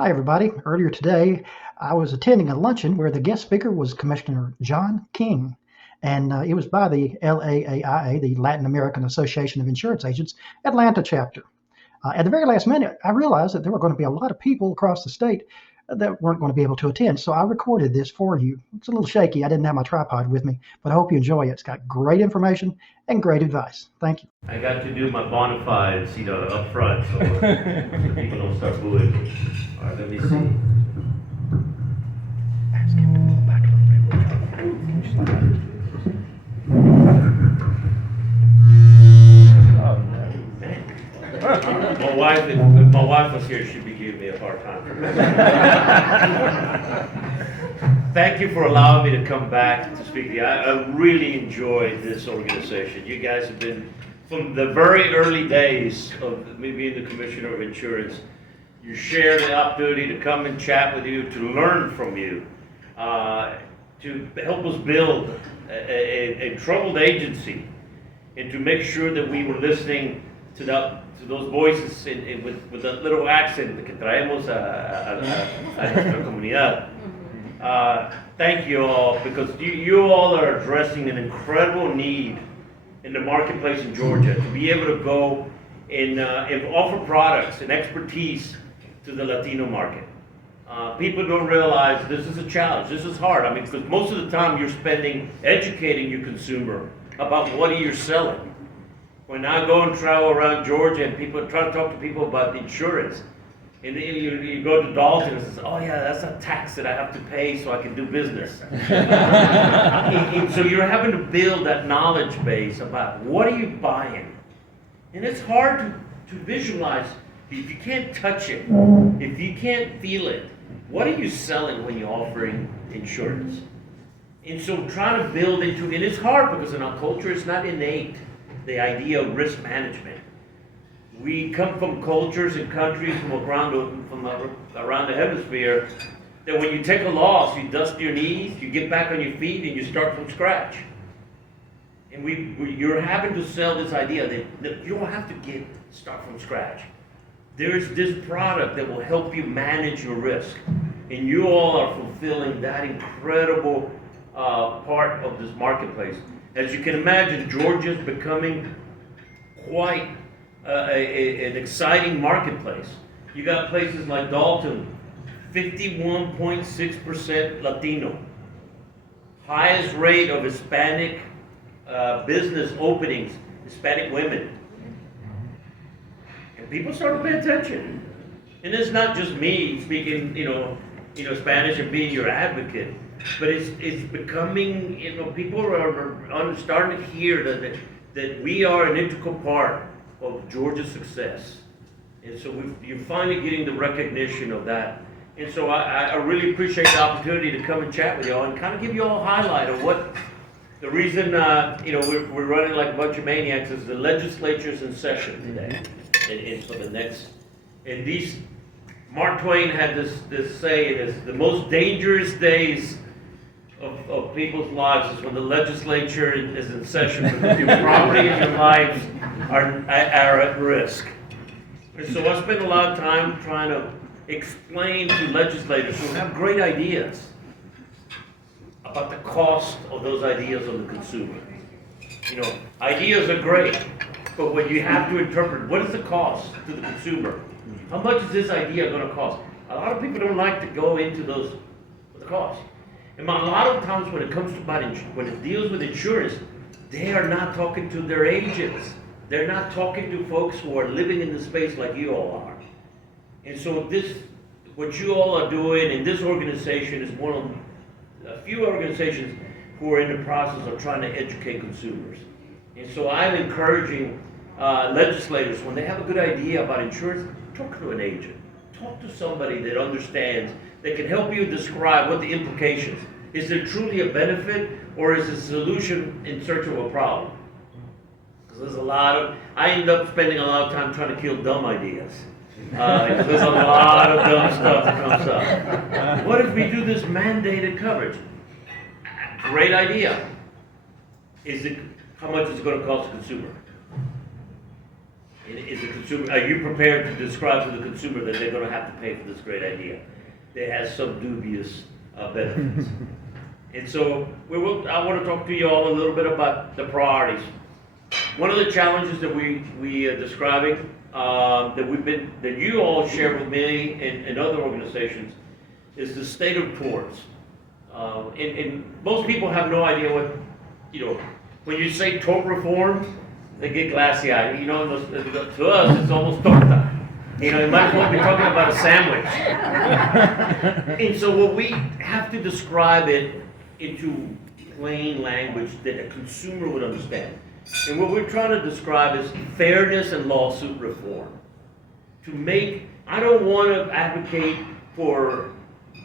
Hi, everybody. Earlier today, I was attending a luncheon where the guest speaker was Commissioner John King, and it was by the LAAIA, the Latin American Association of Insurance Agents, Atlanta chapter. At the very last minute, I realized that there were going to be a lot of people across the state that weren't going to be able to attend, so I recorded this for you. It's a little shaky. I didn't have my tripod with me, but I hope you enjoy it. It's got great information and great advice. Thank you. I got to do my bona fides, up front, so the people don't start booing me. All right, let me see. If my wife was here, she'd be giving me a hard time. Thank you for allowing me to come back to speak to you. I really enjoyed this organization. You guys have been, from the very early days of me being the Commissioner of Insurance, you shared the opportunity to come and chat with you, to learn from you, to help us build a troubled agency, and to make sure that we were listening to those voices with that little accent que traemos a nuestra comunidad. Thank you all, because you all are addressing an incredible need in the marketplace in Georgia to be able to go and offer products and expertise to the Latino market. People don't realize this is a challenge. This is hard. I mean, because most of the time you're spending educating your consumer about what you're selling. When I go and travel around Georgia and people try to talk to people about insurance, and then you go to Dalton and says, oh yeah, that's a tax that I have to pay so I can do business. And so you're having to build that knowledge base about what are you buying. And it's hard to visualize if you can't touch it, if you can't feel it. What are you selling when you're offering insurance? And so trying to build into, and it's hard because in our culture it's not innate, the idea of risk management. We come from cultures and countries from around the hemisphere that when you take a loss, you dust your knees, you get back on your feet, and you start from scratch. And you're having to sell this idea that you don't have to start from scratch. There's this product that will help you manage your risk. And you all are fulfilling that incredible part of this marketplace. As you can imagine, Georgia's becoming quite an exciting marketplace. You got places like Dalton, 51.6% Latino. Highest rate of Hispanic business openings, Hispanic women. And people start to pay attention. And it's not just me speaking, Spanish and being your advocate, but it's becoming, people are starting to hear that we are an integral part of Georgia's success. And so you're finally getting the recognition of that. And so I really appreciate the opportunity to come and chat with y'all and kind of give you all a highlight of what the reason we're running like a bunch of maniacs is the legislature's in session today. And for the next, and Mark Twain had this saying, is the most dangerous days of people's lives is when the legislature is in session, because your property and your lives are at risk. And so I spend a lot of time trying to explain to legislators who have great ideas about the cost of those ideas on the consumer. Ideas are great, but when you have to interpret what is the cost to the consumer, how much is this idea going to cost? A lot of people don't like to go into the cost. And a lot of times when it comes to when it deals with insurance, they are not talking to their agents. They're not talking to folks who are living in the space like you all are. And so what you all are doing in this organization is one of a few organizations who are in the process of trying to educate consumers. And so I'm encouraging legislators, when they have a good idea about insurance, talk to an agent. Talk to somebody that understands, that can help you describe what the implications. Is there truly a benefit, or is it a solution in search of a problem? Because I end up spending a lot of time trying to kill dumb ideas. There's a lot of dumb stuff that comes up. What if we do this mandated coverage? Great idea. How much is it going to cost the consumer? Are you prepared to describe to the consumer that they're going to have to pay for this great idea. It has some dubious benefits. And so I want to talk to you all a little bit about the priorities. One of the challenges that we are describing, that you all share with me and other organizations, is the state of torts. And most people have no idea what, when you say tort reform, they get glassy eyed. To us, it's almost torta. You might as well be talking about a sandwich. And so what we have to describe it into plain language that a consumer would understand. And what we're trying to describe is fairness and lawsuit reform. I don't want to advocate for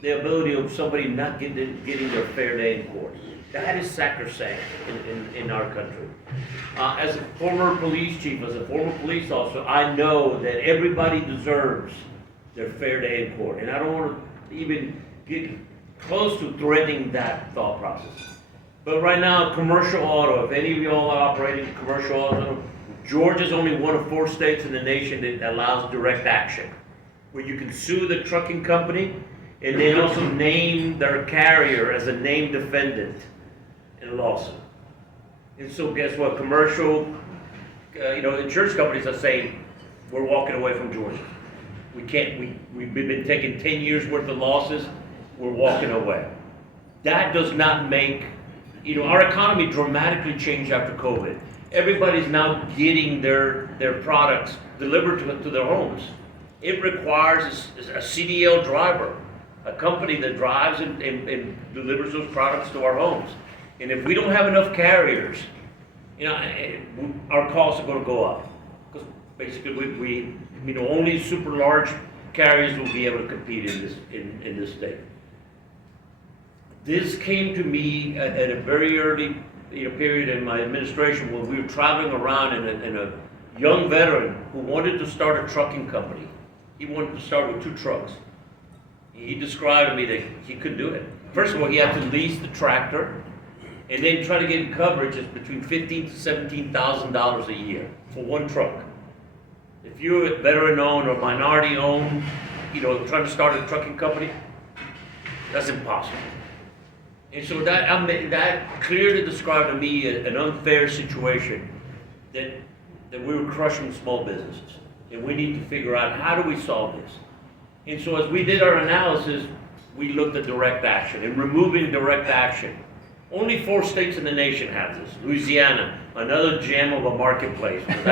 the ability of somebody not getting their fair day in court. That is sacrosanct in our country. As a former police chief, as a former police officer, I know that everybody deserves their fair day in court. And I don't want to even get close to threatening that thought process. But right now, commercial auto, if any of you all are operating commercial auto, Georgia is only one of 4 states in the nation that allows direct action, where you can sue the trucking company and then also name their carrier as a named defendant in a lawsuit. And so guess what? Commercial, insurance companies are saying, we're walking away from Georgia. We've been taking 10 years worth of losses, we're walking away. That does not make, our economy dramatically changed after COVID. Everybody's now getting their products delivered to their homes. It requires a CDL driver, a company that drives and delivers those products to our homes. And if we don't have enough carriers, our costs are going to go up. Because basically, only super large carriers will be able to compete in this state. This came to me at a very early period in my administration when we were traveling around and a young veteran who wanted to start a trucking company. He wanted to start with 2 trucks. He described to me that he couldn't do it. First of all, he had to lease the tractor and then try to get coverage is between $15,000 to $17,000 a year for 1 truck. If you're a veteran-owned or minority-owned, trying to start a trucking company, that's impossible. And so that clearly described to me an unfair situation that we were crushing small businesses. And we need to figure out, how do we solve this? And so as we did our analysis, we looked at direct action and removing direct action. Only 4 states in the nation have this. Louisiana, another gem of a marketplace. And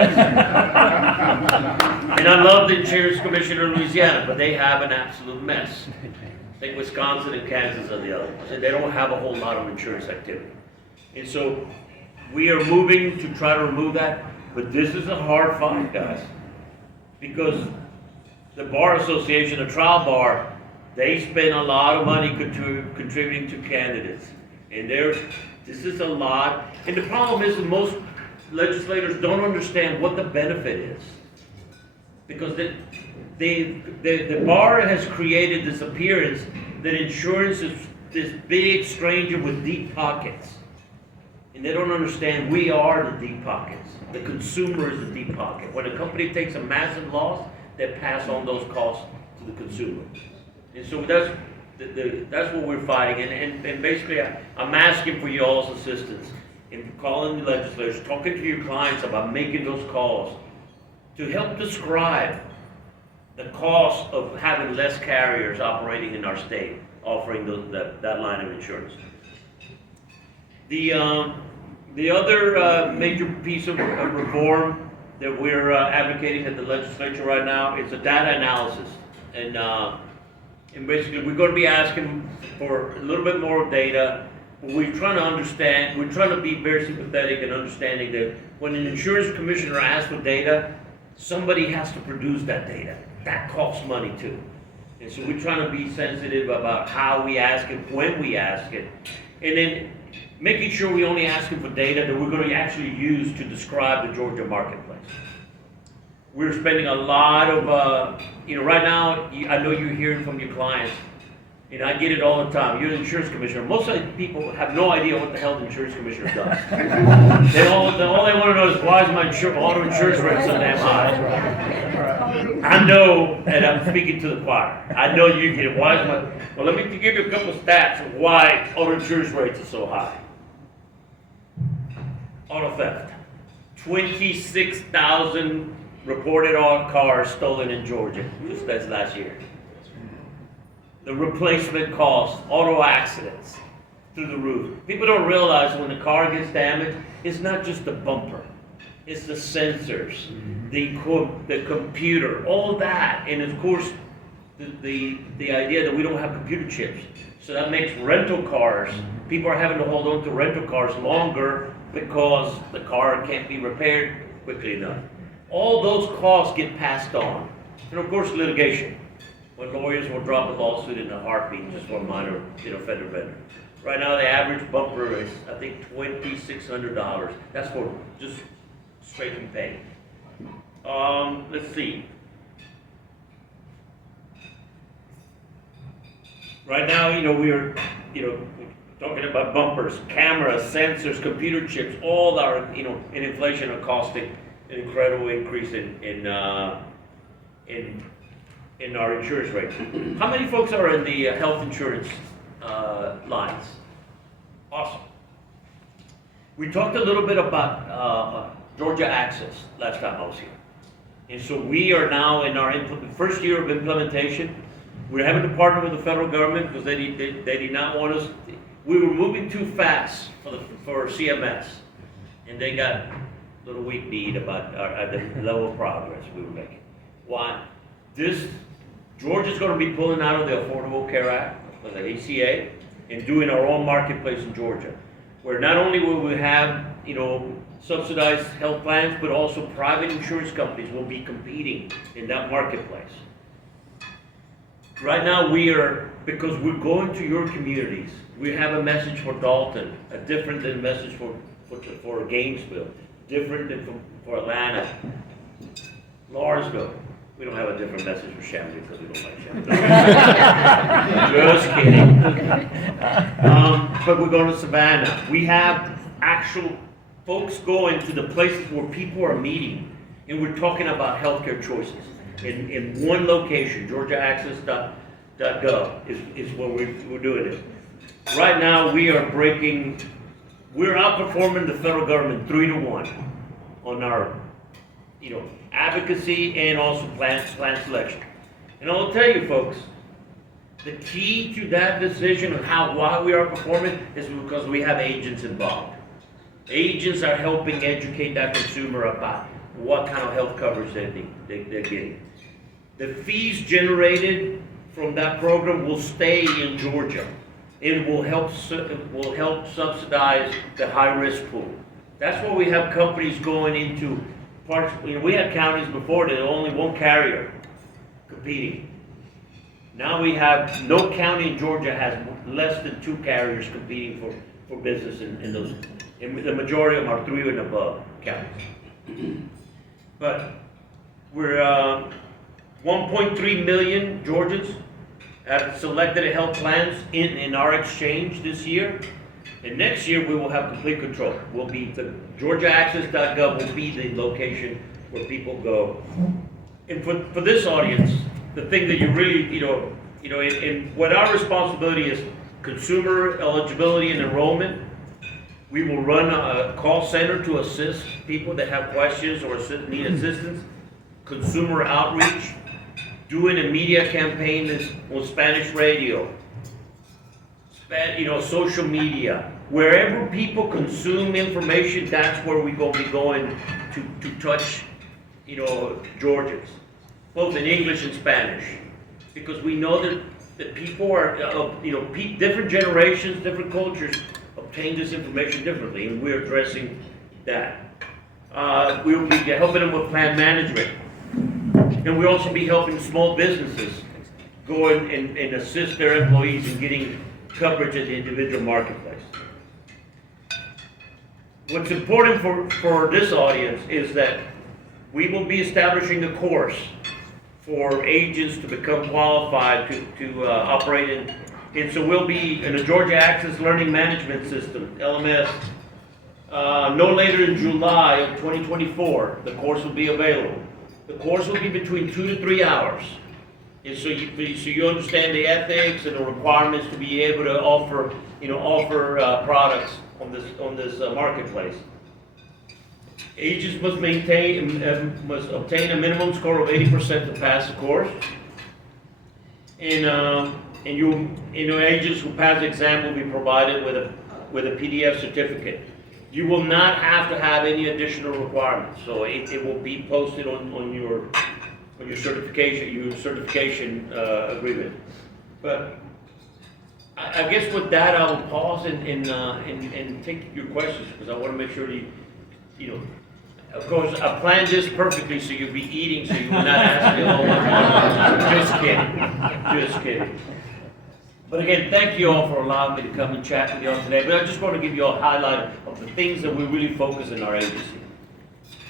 I love the Insurance Commissioner of Louisiana, but they have an absolute mess. I think Wisconsin and Kansas are the other ones. And they don't have a whole lot of insurance activity. And so we are moving to try to remove that. But this is a hard fight, guys. Because the Bar Association, the trial bar, they spend a lot of money contributing to candidates. And this is a lot. And the problem is that most legislators don't understand what the benefit is. Because the bar has created this appearance that insurance is this big stranger with deep pockets. And they don't understand we are the deep pockets. The consumer is the deep pocket. When a company takes a massive loss, they pass on those costs to the consumer. And so that's what we're fighting. And basically, I'm asking for you all's assistance in calling the legislators, talking to your clients about making those calls to help describe the cost of having less carriers operating in our state, offering that line of insurance. The other major piece of reform that we're advocating at the legislature right now is a data analysis. And basically, we're going to be asking for a little bit more data. We're trying to understand, we're trying to be very sympathetic and understanding that when an insurance commissioner asks for data, somebody has to produce that data. That costs money too. And so we're trying to be sensitive about how we ask it, when we ask it, and then making sure we only ask for data that we're going to actually use to describe the Georgia marketplace. We're spending a lot of, right now, I know you're hearing from your clients, And I get it all the time. You're the insurance commissioner. Most of the people have no idea what the hell the insurance commissioner does. all they want to know is why is my auto insurance rate so damn high? I know, and I'm speaking to the choir. I know you get it. Why is my? Well, let me give you a couple of stats of why auto insurance rates are so high. Auto theft. 26,000 reported cars stolen in Georgia just as last year. The replacement cost, auto accidents, through the roof. People don't realize when the car gets damaged, it's not just the bumper, it's the sensors, the computer, all that, and of course, the idea that we don't have computer chips. So that makes rental cars, people are having to hold on to rental cars longer because the car can't be repaired quickly enough. All those costs get passed on. And of course, litigation. When lawyers will drop a lawsuit in a heartbeat just for a minor, fender bender. Right now, the average bumper is, I think, $2,600. That's for just straight and pay. Let's see. Right now, we're, talking about bumpers, cameras, sensors, computer chips. All our, in inflation are costing an incredible increase in our insurance rates. How many folks are in the health insurance lines? Awesome. We talked a little bit about Georgia Access last time I was here. And so we are now in our first year of implementation. We're having to partner with the federal government because they did not want us. We were moving too fast for CMS. And they got a little weak-kneed about the level of progress we were making. Why? Georgia's going to be pulling out of the Affordable Care Act, or the ACA, and doing our own marketplace in Georgia, where not only will we have, subsidized health plans, but also private insurance companies will be competing in that marketplace. Right now because we're going to your communities, we have a message for Dalton, a different than message for Gainesville, different than for Atlanta, Lawrenceville. We don't have a different message for Chamonix because we don't like Chamonix. Just kidding. But we're going to Savannah. We have actual folks going to the places where people are meeting, and we're talking about healthcare choices. In one location, georgiaaccess.gov is where we're doing it. Right now, we're outperforming the federal government 3-1 on our, advocacy and also plan selection. And I'll tell you, folks, the key to that decision of why we are performing is because we have agents involved. Agents are helping educate that consumer about what kind of health coverage they're getting. The fees generated from that program will stay in Georgia. It will help subsidize the high-risk pool. That's why we have companies going into parts. We had counties before that only one carrier competing. Now we have no county in Georgia has less than 2 carriers competing for business in those. And the majority of them are 3 and above counties. But we're 1.3 million Georgians have selected health plans in our exchange this year. And next year we will have complete control. We'll be the georgiaaccess.gov will be the location where people go. And for this audience, the thing that you really, and what our responsibility is, consumer eligibility and enrollment. We will run a call center to assist people that have questions or need assistance. Consumer outreach, doing a media campaign on Spanish radio, social media. Wherever people consume information, that's where we're going to be going to touch, Georgians, both in English and Spanish, because we know that people are, different generations, different cultures obtain this information differently, and we're addressing that. We'll be helping them with plan management, and we'll also be helping small businesses go and assist their employees in getting coverage at the individual marketplace. What's important for this audience is that we will be establishing a course for agents to become qualified to operate in. And so we'll be in the Georgia Access Learning Management System, LMS, no later than July of 2024. The course will be available. The course will be between 2 to 3 hours. And so you understand the ethics and the requirements to be able to offer products on this marketplace. Agents must obtain a minimum score of 80% to pass the course. And agents who pass the exam will be provided with a PDF certificate. You will not have to have any additional requirements, so it will be posted on your certification agreement. But I guess with that, I will pause and take your questions, because I want to make sure of course, I planned this perfectly so you'll be eating, so you will not ask me all the Just kidding. But again, thank you all for allowing me to come and chat with you all today. But I just want to give you a highlight of the things that we really focus in our agency.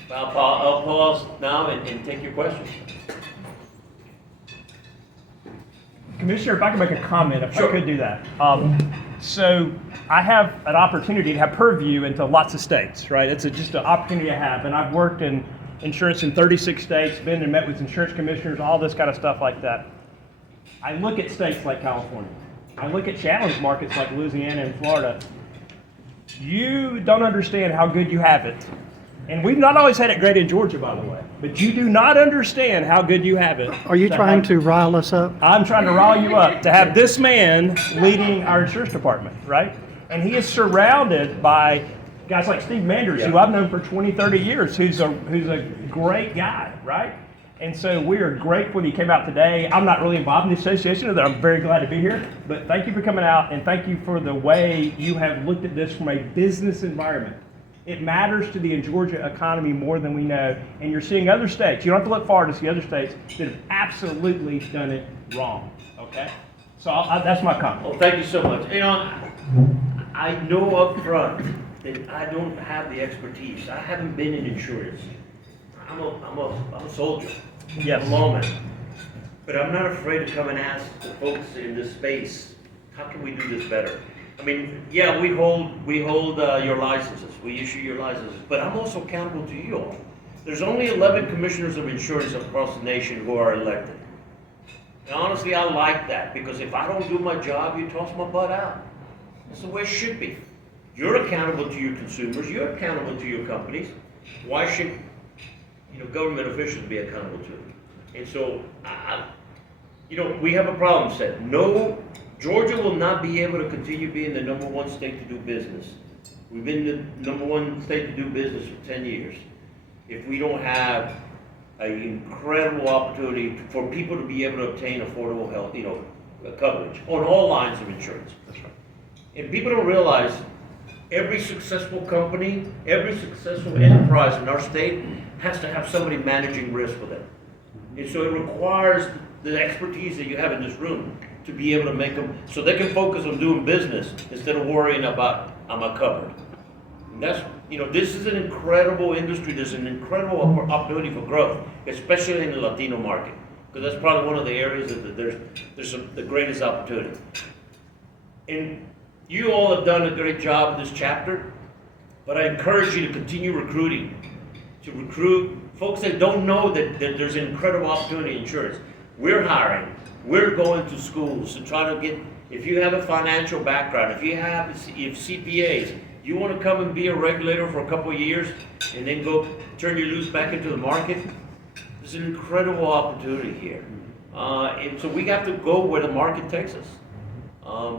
I'll pause now and take your questions. Commissioner, if I could make a comment, if Sure. I could do that. So I have an opportunity to have purview into lots of states, right? It's just an opportunity I have. And I've worked in insurance in 36 states, been and met with insurance commissioners, all this kind of stuff like that. I look at states like California. I look at challenge markets like Louisiana and Florida. You don't understand how good you have it. And we've not always had it great in Georgia, by the way. But you do not understand how good you have it. Are you trying to rile us up? I'm trying to rile you up to have this man leading our insurance department, right? And he is surrounded by guys like Steve Manders, who I've known for 20, 30 years, who's a great guy, right? And so we are grateful that he came out today. I'm not really involved in the association, although I'm very glad to be here. But thank you for coming out, and thank you for the way you have looked at this from a business environment. It matters to the Georgia economy more than we know, and you're seeing other states. You don't have to look far to see other states that have absolutely done it wrong, okay? So that's my comment. Well, thank you so much. I know up front that I don't have the expertise. I haven't been in insurance. I'm a soldier. Yes. I'm a lawman. But I'm not afraid to come and ask the folks in this space, how can we do this better? I mean, yeah, we hold your licenses. We issue your licenses. But I'm also accountable to you all. There's only 11 commissioners of insurance across the nation who are elected. And honestly, I like that, because if I don't do my job, you toss my butt out. That's the way it should be. You're accountable to your consumers. You're accountable to your companies. Why should government officials be accountable to them? And so, we have a problem set. No, Georgia will not be able to continue being the #1 state to do business. We've been the #1 state to do business for 10 years. If we don't have an incredible opportunity for people to be able to obtain affordable health, coverage on all lines of insurance. That's right. And people don't realize every successful company, every successful enterprise in our state has to have somebody managing risk for them. And so it requires the expertise that you have in this room to be able to make them, so they can focus on doing business instead of worrying about, am I covered? And that's, this is an incredible industry. There's an incredible opportunity for growth, especially in the Latino market, because that's probably one of the areas that there's the greatest opportunity. And you all have done a great job with this chapter, but I encourage you to continue recruiting, to recruit folks that don't know that there's an incredible opportunity in insurance. We're hiring. We're going to schools to try to get, if you have a financial background, if CPAs, you want to come and be a regulator for a couple of years and then go turn your loose back into the market, there's an incredible opportunity here. And so we have to go where the market takes us.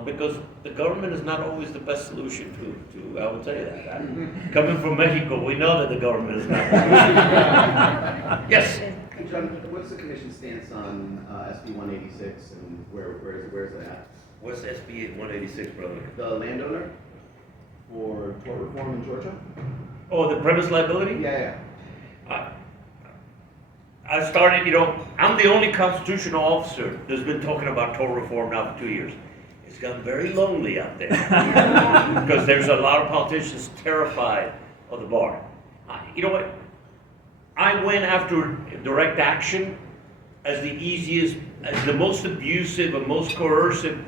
Because the government is not always the best solution to I will tell you that. Coming from Mexico, we know that the government is not. Yes? John, what's the commission's stance on SB 186 and where's it at? What's SB 186, brother? The landowner for tort reform in Georgia? Oh, the premise liability? Yeah. I started, I'm the only constitutional officer that's been talking about tort reform now for 2 years. It's gotten very lonely out there because there's a lot of politicians terrified of the bar. You know what? I went after direct action as the easiest, as the most abusive and most coercive,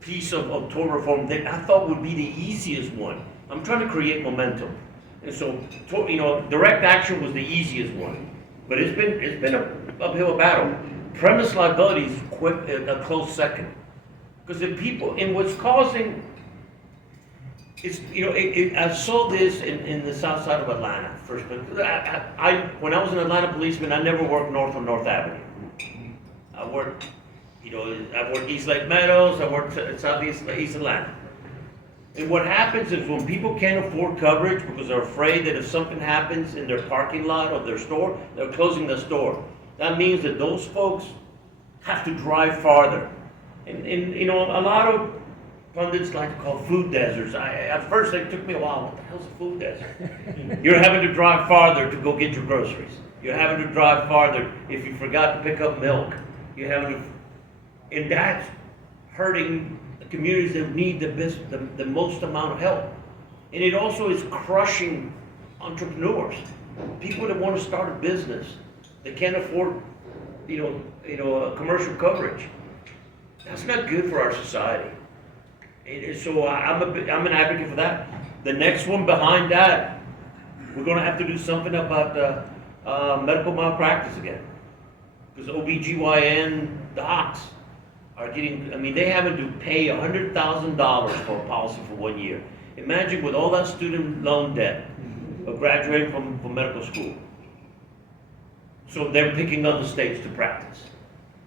piece of tort reform that I thought would be the easiest one. I'm trying to create momentum. And so, direct action was the easiest one. But it's been an uphill battle. Premise liability is a close second. Because what's causing, I saw this in the south side of Atlanta first. But when I was an Atlanta policeman, I never worked north on North Avenue. I worked East Lake Meadows, I worked Southeast East Atlanta. And what happens is when people can't afford coverage because they're afraid that if something happens in their parking lot of their store, they're closing the store. That means that those folks have to drive farther. And a lot of pundits like to call food deserts. At first it took me a while, what the hell's a food desert? You're having to drive farther to go get your groceries. You're having to drive farther if you forgot to pick up milk. You're having to, and that's hurting communities that need the most amount of help. And it also is crushing entrepreneurs, people that want to start a business, they can't afford, commercial coverage. That's not good for our society. And so I'm an advocate for that. The next one behind that, we're going to have to do something about medical malpractice again, because OBGYN docs are they having to pay $100,000 for a policy for 1 year. Imagine with all that student loan debt of graduating from medical school. So they're picking other states to practice.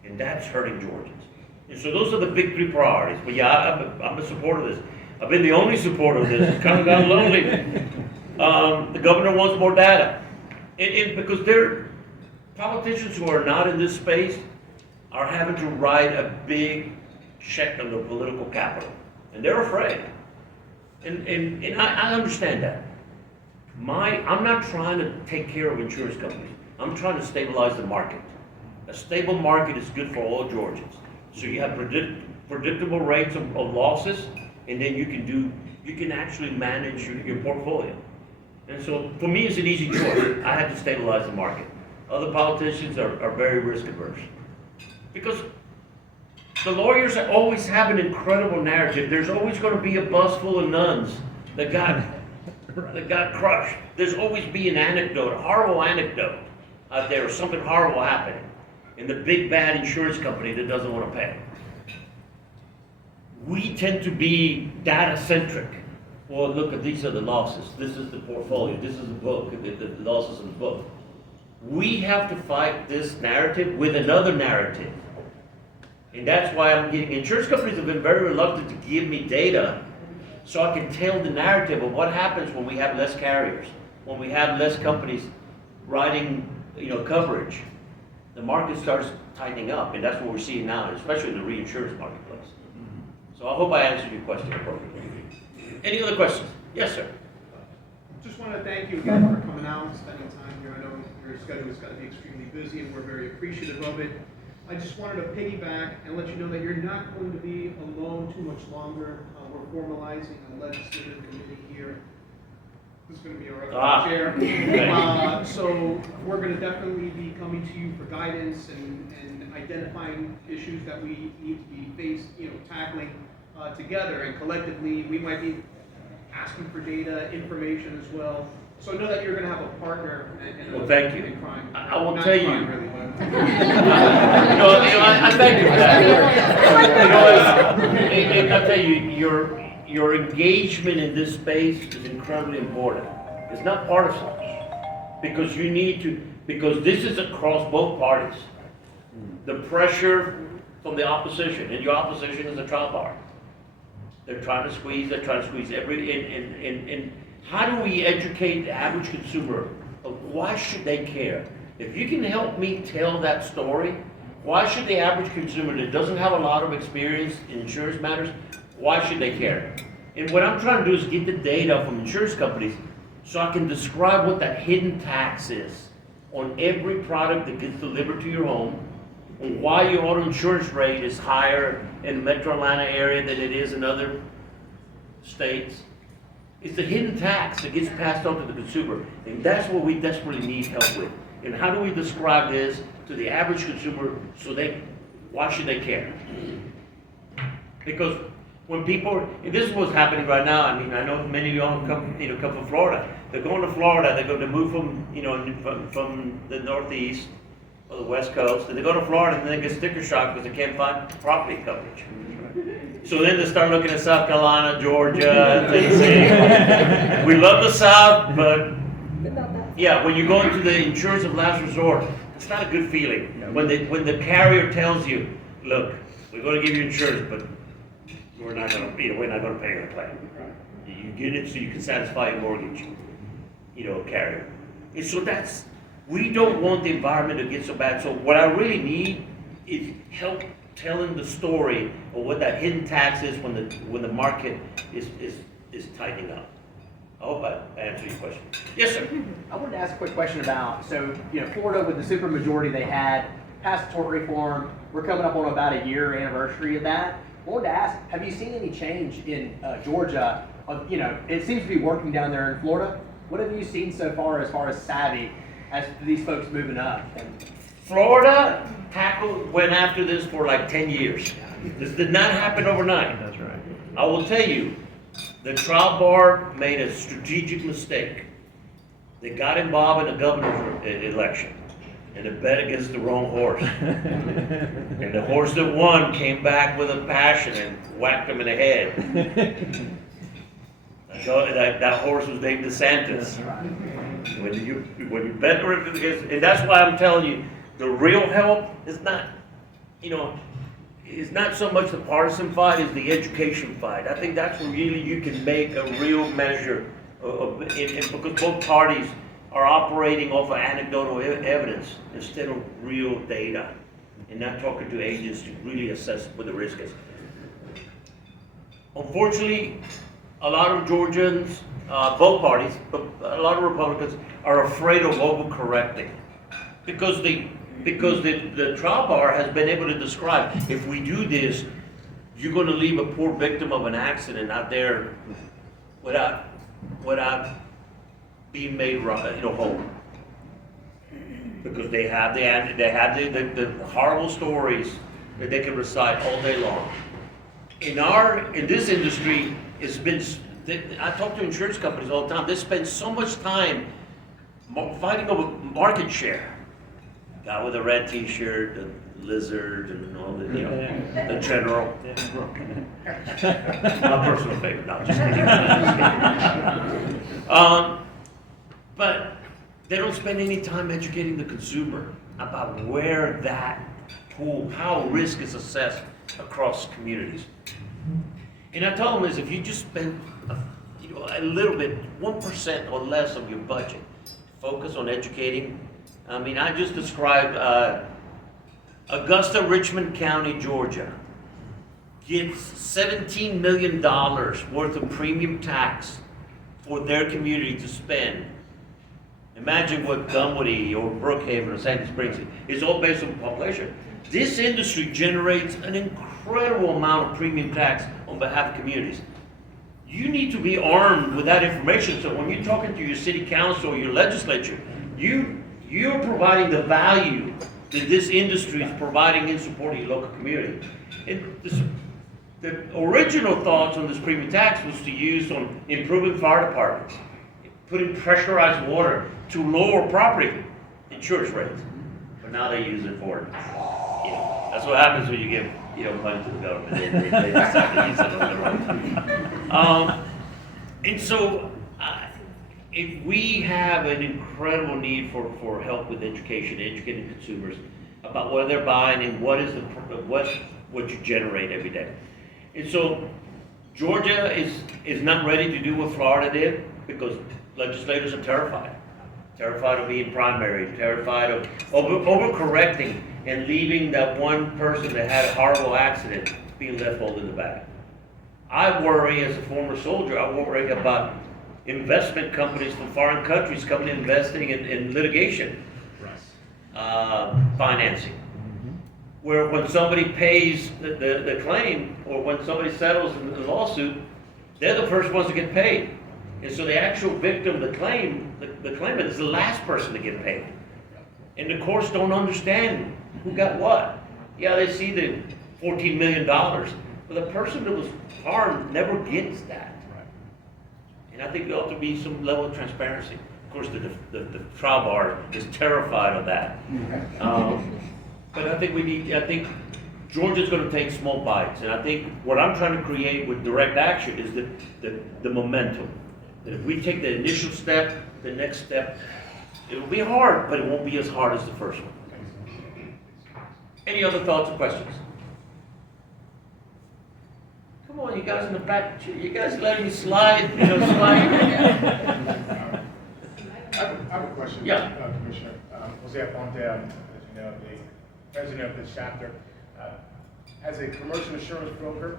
And that's hurting Georgians. And so those are the big three priorities. But yeah, I'm a supporter of this. I've been the only supporter of this. It's kind of gotten lonely. The governor wants more data. And because they're politicians who are not in this space are having to write a big check on the political capital. And they're afraid. And I understand that. I'm not trying to take care of insurance companies. I'm trying to stabilize the market. A stable market is good for all Georgians. So you have predictable rates of losses, and then you can actually manage your portfolio. And so for me, it's an easy choice. I have to stabilize the market. Other politicians are very risk averse. Because the lawyers always have an incredible narrative. There's always going to be a bus full of nuns that got crushed. There's always be an anecdote, a horrible anecdote out there, or something horrible happening, and the big bad insurance company that doesn't want to pay. We tend to be data centric. Well, look, these are the losses. This is the portfolio. This is the book. The losses in the book. We have to fight this narrative with another narrative. And that's why insurance companies have been very reluctant to give me data so I can tell the narrative of what happens when we have less carriers, when we have less companies writing, coverage. The market starts tightening up, and that's what we're seeing now, especially in the reinsurance marketplace. So I hope I answered your question appropriately. Any other questions? Yes, sir. Just want to thank you again for coming out and spending time here. I know your schedule has got to be extremely busy, and we're very appreciative of it. I just wanted to piggyback and let you know that you're not going to be alone too much longer. We're formalizing a legislative committee here. Who's going to be our chair? So we're going to definitely be coming to you for guidance and identifying issues that we need to be tackling together, and collectively we might be asking for data, information as well. So know that you're going to have a partner well, thank you. in crime. I will tell you. Really, but I thank you for that. And I'll tell you, your engagement in this space is incredibly important. It's not partisan, because because this is across both parties. The pressure from the opposition, and your opposition is a trial bar. They're trying to squeeze and how do we educate the average consumer of why should they care? If you can help me tell that story, why should the average consumer that doesn't have a lot of experience in insurance matters, why should they care? And what I'm trying to do is get the data from insurance companies so I can describe what that hidden tax is on every product that gets delivered to your home, and why your auto insurance rate is higher in the Metro Atlanta area than it is in other states. It's the hidden tax that gets passed on to the consumer, and that's what we desperately need help with. And how do we describe this to the average consumer, so why should they care? Because when people, and this is what's happening right now. I mean, I know many of y'all come from Florida. They're going to Florida. They're going to move from the Northeast or the West Coast, and they go to Florida and then they get sticker shock because they can't find property coverage. So then they start looking at South Carolina, Georgia, Tennessee. We love the South, but yeah, when you go into the insurance of last resort, it's not a good feeling. When the carrier tells you, look, we're going to give you insurance, but we're not going to pay your claim. You get it so you can satisfy your mortgage, carrier. And so we don't want the environment to get so bad. So what I really need is help telling the story of what that hidden tax is when the market is tightening up. I hope I answered your question. Yes, sir. I wanted to ask a quick question about, Florida with the supermajority they had, passed tort reform. We're coming up on about a year anniversary of that. I wanted to ask, have you seen any change in Georgia? It seems to be working down there in Florida. What have you seen so far as savvy as these folks moving up? Florida went after this for like 10 years. This did not happen overnight. That's right. I will tell you, the trial bar made a strategic mistake. They got involved in the governor's election, and they bet against the wrong horse. And the horse that won came back with a passion and whacked him in the head. That horse was named DeSantis. When you bet, and that's why I'm telling you, the real help is not, is not so much the partisan fight, is the education fight. I think that's where really you can make a real measure because both parties are operating off of anecdotal evidence instead of real data, and not talking to agents to really assess what the risk is. Unfortunately, a lot of Georgians, both parties, but a lot of Republicans are afraid of overcorrecting because the trial bar has been able to describe, if we do this, you're going to leave a poor victim of an accident out there without being made whole. Because they have the horrible stories that they can recite all day long. In this industry, I talk to insurance companies all the time. They spend so much time fighting over market share. Guy with a red T-shirt, the lizard, and all the the general. My personal favorite. No, just kidding. But they don't spend any time educating the consumer about where that pool, how risk is assessed across communities. And I tell them is, if you just spend a little bit, 1% or less of your budget, focus on educating. I mean, I just described Augusta, Richmond County, Georgia, gets $17 million worth of premium tax for their community to spend. Imagine what Dunwoody or Brookhaven or Sandy Springs is. It's all based on population. This industry generates an incredible amount of premium tax on behalf of communities. You need to be armed with that information, so when you're talking to your city council or your legislature, you're providing the value that this industry is providing in supporting your local community. And the original thoughts on this premium tax was to use on improving fire departments, putting pressurized water to lower property insurance rates. But now they use it for, that's what happens when you give money to the government. They decide to use it on their own. And so, if we have an incredible need for help with education, educating consumers about what they're buying and what you generate every day. And so, Georgia is not ready to do what Florida did because legislators are terrified of being primary, terrified of overcorrecting and leaving that one person that had a horrible accident being left holding the bag. I worry, as a former soldier, I worry about investment companies from foreign countries coming and investing in litigation financing. Where when somebody pays the claim, or when somebody settles in the lawsuit, they're the first ones to get paid. And so the actual victim, the claimant, is the last person to get paid. And the courts don't understand who got what. Yeah, they see the $14 million, but the person that was harmed never gets that. And I think there ought to be some level of transparency. Of course, the trial bar is terrified of that. But I think Georgia's going to take small bites. And I think what I'm trying to create with direct action is the momentum. That if we take the initial step, the next step, it will be hard, but it won't be as hard as the first one. Any other thoughts or questions? Come on, you guys in the back, you guys letting me slide, slide. I have a question, Yeah. Commissioner. Jose Aponte, as you know, the president of this chapter. As a commercial insurance broker,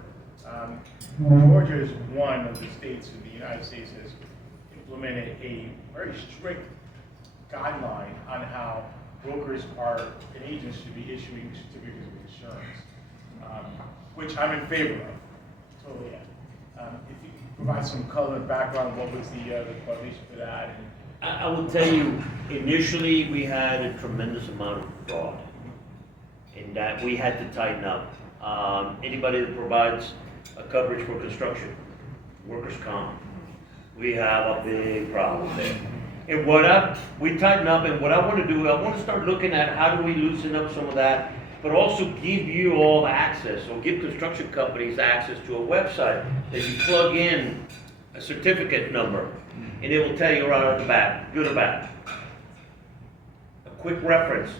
Georgia is one of the states in the United States that has implemented a very strict guideline on how brokers and agents should be issuing certificates of insurance, which I'm in favor of. Totally. If you could provide some color and background, what was the causation for that? I will tell you, initially we had a tremendous amount of fraud, and that we had to tighten up. Anybody that provides a coverage for construction, workers' comp, we have a big problem there. And we tighten up, and what I want to do, I want to start looking at how do we loosen up some of that, but also give you all access, or give construction companies access to a website that you plug in a certificate number, and it will tell you right off the bat, good or bad. A quick reference.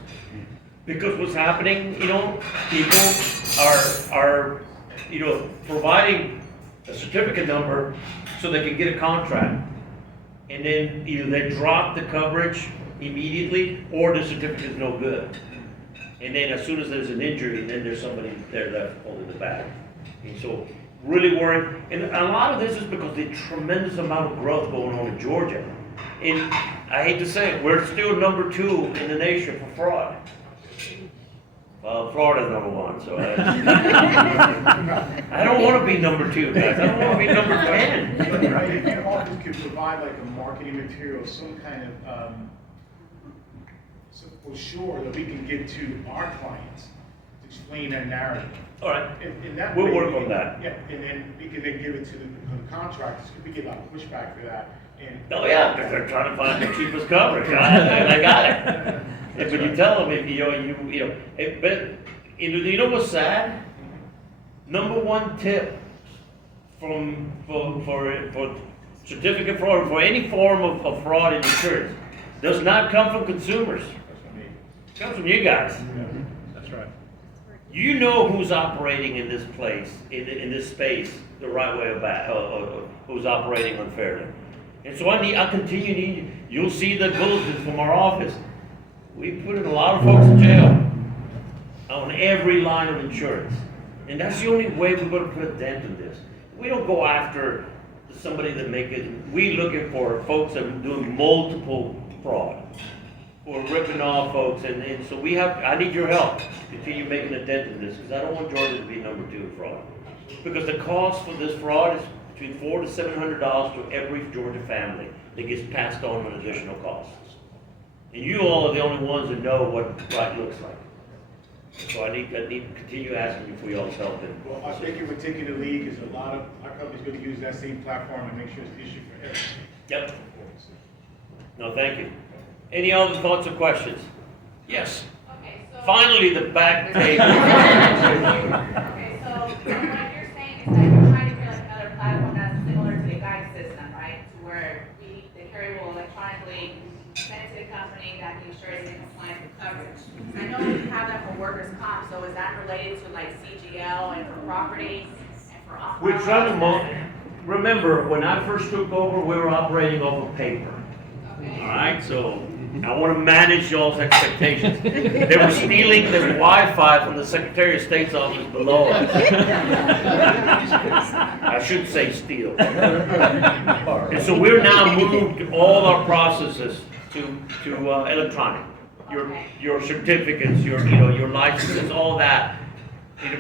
Because what's happening, people are providing a certificate number so they can get a contract. And then either they drop the coverage immediately, or the certificate is no good. And then as soon as there's an injury, then there's somebody there left holding the bag. And so, really worried. And a lot of this is because the tremendous amount of growth going on in Georgia. And I hate to say it, we're still number 2 in the nation for fraud. Florida's number 1, so I don't want to be number 2, guys. I don't want to be number 10. If your office could provide like a marketing material, some kind of for sure that we can give to our clients to explain that narrative. All right, And that we'll way work on that. Yeah, and then we can then give it to the contractors. We get a lot of pushback for that. And Oh yeah, because they're trying to find the cheapest coverage. I got it. But you tell them if you know what's sad? Number 1 tip for certificate fraud, for any form of fraud in insurance, does not come from consumers. It comes from you guys. that's right. You know who's operating in this place, in this space, the right way about, or who's operating unfairly. And so I continue needing, you'll see the bulletins from our office. We put in a lot of folks in jail on every line of insurance. And that's the only way we're going to put a dent in this. We don't go after somebody that make it, we're looking for folks that are doing multiple fraud. Or ripping off folks, and so I need your help to continue making a dent in this, because I don't want Georgia to be number 2 in fraud. Because the cost for this fraud is between $400 to $700 to every Georgia family that gets passed on an additional cost. And you all are the only ones that know what right looks like. So I need to continue asking you for y'all's help. Well, I thank you for taking the lead, because a lot of our companies going to use that same platform and make sure it's issued for everyone. Yep. No, thank you. Any other thoughts or questions? Yes. Okay, so. Finally, the back table. Okay, so what you're saying is that you're trying to create like another platform that's similar to the guide system, right? To where the carrier will electronically send it to the company that the insurance is in compliance with coverage. I know you have that for workers' comp, so is that related to like CGL and for property and for off? We're trying to remember, when I first took over, we were operating off of paper. Okay. All right, so I want to manage y'all's expectations. They were stealing the Wi-Fi from the Secretary of State's office below us. I should say steal. And so we're now moved all our processes to electronic. Your certificates, your licenses, all that.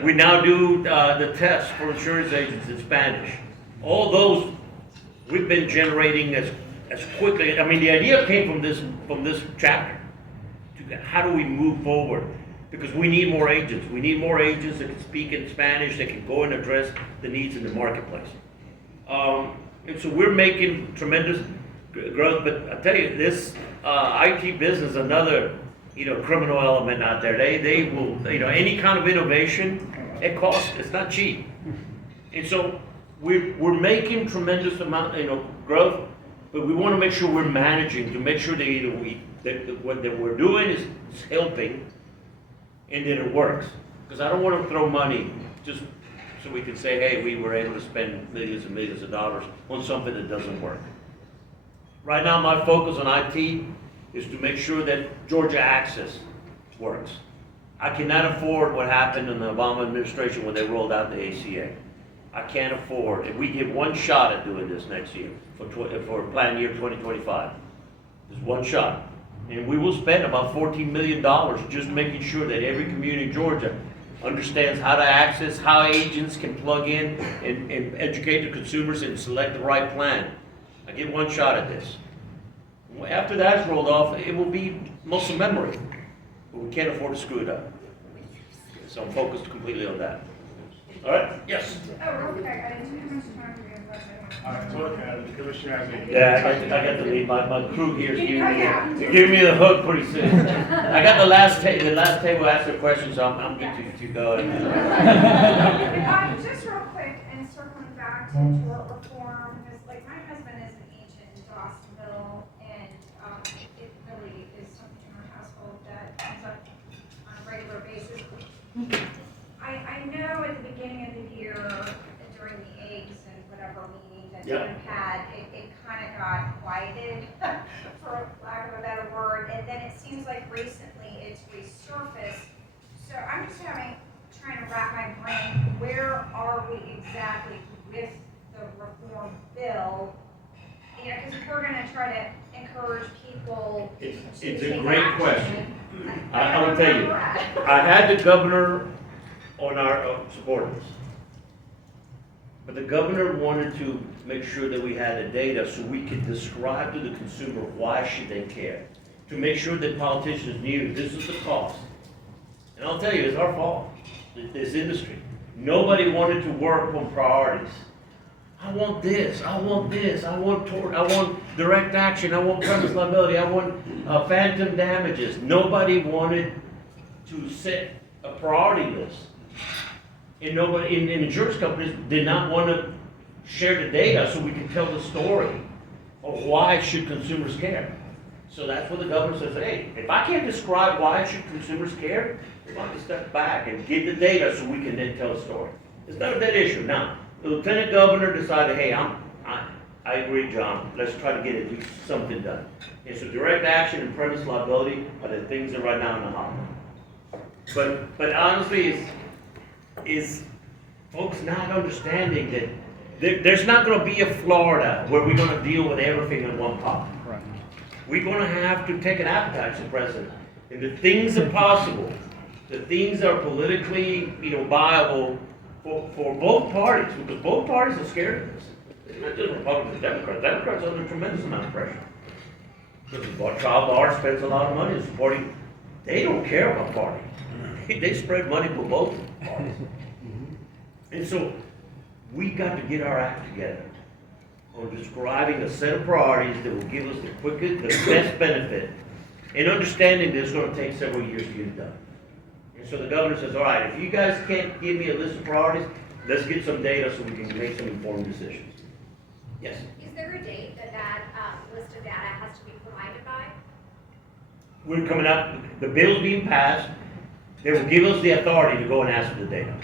We now do the tests for insurance agents in Spanish. All those we've been generating as quickly. I mean, the idea came from this chapter, to how do we move forward? Because we need more agents. We need more agents that can speak in Spanish, that can go and address the needs in the marketplace. And so we're making tremendous growth, but I tell you, this IT business is another, criminal element out there. They will, any kind of innovation, it costs, it's not cheap. And so we're making tremendous amount, growth, but we want to make sure we're managing to make sure that what that we're doing is helping and that it works. Because I don't want to throw money just so we can say, hey, we were able to spend millions and millions of dollars on something that doesn't work. Right now, my focus on IT is to make sure that Georgia Access works. I cannot afford what happened in the Obama administration when they rolled out the ACA. I can't afford, and we get one shot at doing this next year for plan year 2025. There's one shot. And we will spend about $14 million just making sure that every community in Georgia understands how to access, how agents can plug in and educate the consumers and select the right plan. I get one shot at this. After that's rolled off, it will be muscle memory, but we can't afford to screw it up. So I'm focused completely on that. All right? Yes? Oh, real quick, I didn't have much time for you. All right, so the commissioner has a. Yeah, I got to leave. My crew here is giving me the hook pretty soon. I got the last table asked the questions, so I'm good to go. Just real quick, and circling back to tort reform, because like my husband is an agent in Dawsonville, and it really is something in our household that comes up on a regular basis. I know at the beginning of the year, during the eggs and whatever meeting that Yep. Jim had, it kind of got quieted, for lack of a better word, and then it seems like recently it's resurfaced. So I'm just trying to wrap my brain, where are we exactly with the reform bill? Because if we're gonna try to encourage people to It's take a great action, question. I I don't will know tell where you, we're at. I had the governor on our supporters. But the governor wanted to make sure that we had the data so we could describe to the consumer why should they care. To make sure that politicians knew this is the cost. And I'll tell you, it's our fault, this industry. Nobody wanted to work on priorities. I want this, I want this, I want tort, I want direct action, I want premise liability, I want phantom damages. Nobody wanted to set a priority list. And nobody, and insurance companies did not want to share the data so we could tell the story of why should consumers care. So that's what the governor says, hey, if I can't describe why should consumers care, we're going to step back and give the data so we can then tell the story. It's not a dead issue. Now, the lieutenant governor decided, hey, I agree, John, let's try to get something done. And so direct action and premise liability are the things that are right now in the hot. But honestly, is folks not understanding that there's not going to be a Florida where we're going to deal with everything in one pot. Right. We're going to have to take an appetite, Mr. President. And the things are possible, the things are politically, viable for both parties, because both parties are scared of this. It's not just Republicans and Democrats. Democrats are under a tremendous amount of pressure. Because child bar spends a lot of money supporting, they don't care about party. They spread money for both parties. And so we got to get our act together on describing a set of priorities that will give us the quickest, the best benefit, and understanding that it's going to take several years to get it done. And so the governor says, all right, if you guys can't give me a list of priorities, let's get some data so we can make some informed decisions. Yes? Is there a date that list of data has to be provided by? We're coming up, the bill's being passed, they will give us the authority to go and ask for the data.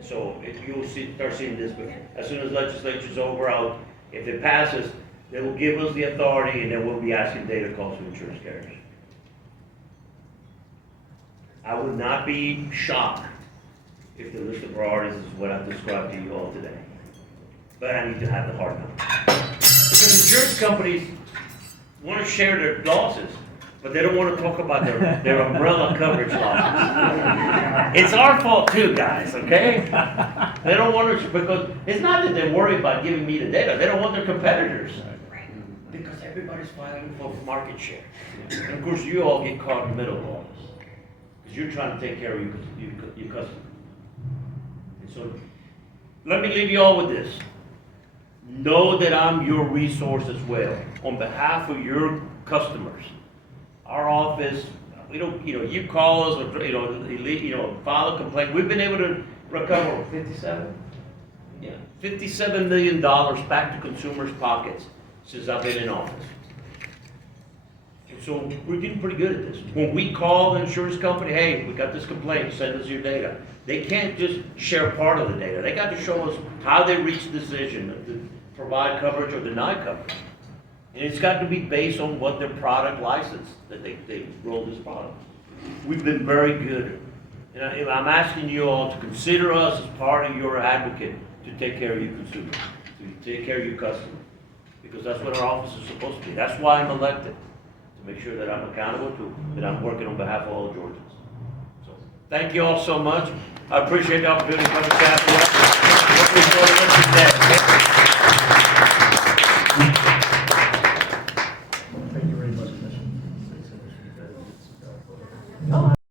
So you'll start seeing this, but as soon as legislature's over, if it passes, they will give us the authority and then we'll be asking data calls from insurance carriers. I would not be shocked if the list of priorities is what I've described to you all today. But I need to have the hard number. Because insurance companies want to share their losses, but they don't want to talk about their umbrella coverage losses. It's our fault too, guys, okay? They don't want to, because it's not that they're worried about giving me the data, they don't want their competitors. Because everybody's fighting for market share. And of course, you all get caught in the middle of all this. Because you're trying to take care of your customer. And so, let me leave you all with this. Know that I'm your resource as well. On behalf of your customers, our office, we don't, you call us or, file a complaint. We've been able to recover 57? Yeah, $57 million back to consumers' pockets since I've been in office. And so we're getting pretty good at this. When we call the insurance company, hey, we got this complaint, send us your data. They can't just share part of the data. They got to show us how they reached the decision to provide coverage or deny coverage. And it's got to be based on what their product license that they rolled this product. We've been very good. And I'm asking you all to consider us as part of your advocate to take care of your consumers, to take care of your customers. Because that's what our office is supposed to be. That's why I'm elected, to make sure that I'm accountable to, that I'm working on behalf of all Georgians. So, thank you all so much. I appreciate the opportunity to come to Castle. Looking forward to the next day.